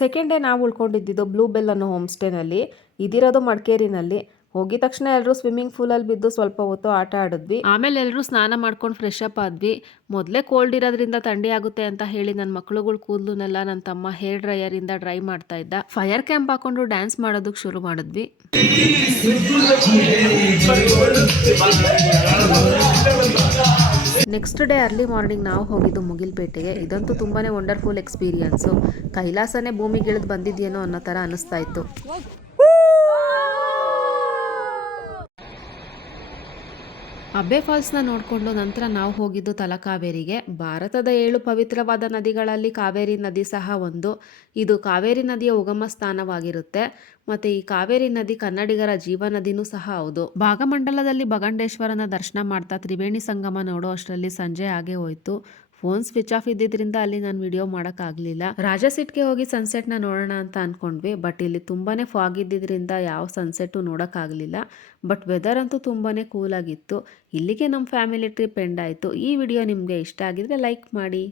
Second day ನಾವು ಉಳ್ಕೊಂಡಿದ್ದು blue bell ಅನ್ನೋ home ಸ್ಟೇನಲ್ಲಿ. ಇದಿರೋದು ಮಡಿಕೇರಿನಲ್ಲಿ. ಹೋಗಿದ ತಕ್ಷಣ ಎಲ್ಲರೂ ಸ್ವಿಮ್ಮಿಂಗ್ ಪೂಲಲ್ಲಿ ಬಿದ್ದು ಸ್ವಲ್ಪ ಹೊತ್ತು ಆಟ ಆಡಿದ್ವಿ. ಆಮೇಲೆ ಎಲ್ಲರೂ ಸ್ನಾನ ಮಾಡ್ಕೊಂಡು ಫ್ರೆಶ್ ಅಪ್ ಆದ್ವಿ. ಮೊದಲೇ ಕೋಲ್ಡ್ ಇರೋದ್ರಿಂದ ಥಂಡಿ ಆಗುತ್ತೆ ಅಂತ ಹೇಳಿ ನನ್ನ ಮಕ್ಳುಗಳ ಕೂದಲನ್ನೆಲ್ಲ ನನ್ನ ತಮ್ಮ ಹೇರ್ ಡ್ರೈಯರ್ ಇಂದ ಡ್ರೈ ಮಾಡ್ತಾ ಇದ್ದ. ಫೈರ್ ಕ್ಯಾಂಪ್ ಹಾಕೊಂಡು ಡ್ಯಾನ್ಸ್ ಮಾಡೋದಕ್ಕೆ ಶುರು ಮಾಡಿದ್ವಿ. ನೆಕ್ಸ್ಟ್ ಡೇ ಅರ್ಲಿ ಮಾರ್ನಿಂಗ್ ನಾವು ಹೋಗಿದ್ದು ಮುಗಿಲ್ಪೇಟೆಗೆ. ಇದಂತೂ ತುಂಬಾನೇ ವಂಡರ್ಫುಲ್ ಎಕ್ಸ್ಪೀರಿಯನ್ಸು. ಕೈಲಾಸನೇ ಭೂಮಿಗಿಳಿದು ಬಂದಿದ್ಯೇನೋ ಅನ್ನೋ ಥರ ಅನಿಸ್ತಾ ಇತ್ತು. ಅಬ್ಬೆ ಫಾಲ್ಸ್ನ ನೋಡಿಕೊಂಡು ನಂತರ ನಾವು ಹೋಗಿದ್ದು ತಲಕಾವೇರಿಗೆ. ಭಾರತದ 7 ಪವಿತ್ರವಾದ ನದಿಗಳಲ್ಲಿ ಕಾವೇರಿ ನದಿ ಸಹ ಒಂದು. ಇದು ಕಾವೇರಿ ನದಿಯ ಉಗಮ ಸ್ಥಾನವಾಗಿರುತ್ತೆ. ಮತ್ತೆ ಈ ಕಾವೇರಿ ನದಿ ಕನ್ನಡಿಗರ ಜೀವ ನದಿನೂ ಸಹ ಹೌದು. ಭಾಗಮಂಡಲದಲ್ಲಿ ಭಗಂಡೇಶ್ವರನ ದರ್ಶನ ಮಾಡ್ತಾ ತ್ರಿವೇಣಿ ಸಂಗಮ ನೋಡೋ ಅಷ್ಟರಲ್ಲಿ ಸಂಜೆ ಆಗೇ ಹೋಯ್ತು. ಫೋನ್ ಸ್ವಿಚ್ ಆಫ್ ಇದ್ದಿದ್ರಿಂದ ಅಲ್ಲಿ ನಾನು ವಿಡಿಯೋ ಮಾಡೋಕ್ಕಾಗಲಿಲ್ಲ. ರಾಜಸೀಟ್ಗೆ ಹೋಗಿ ಸನ್ಸೆಟ್ನ ನೋಡೋಣ ಅಂತ ಅಂದ್ಕೊಂಡ್ವಿ. ಬಟ್ ಇಲ್ಲಿ ತುಂಬಾನೇ ಫಾಗ್ ಇದ್ದಿದ್ರಿಂದ ಯಾವ ಸನ್ಸೆಟ್ಟು ನೋಡೋಕ್ಕಾಗಲಿಲ್ಲ. ಬಟ್ ವೆದರ್ ಅಂತೂ ತುಂಬಾನೇ ಕೂಲ್ ಆಗಿತ್ತು. ಇಲ್ಲಿಗೆ ನಮ್ಮ ಫ್ಯಾಮಿಲಿ ಟ್ರಿಪ್ ಎಂಡ್ ಆಯಿತು. ಈ ವಿಡಿಯೋ ನಿಮಗೆ ಇಷ್ಟ ಆಗಿದ್ರೆ ಲೈಕ್ ಮಾಡಿ.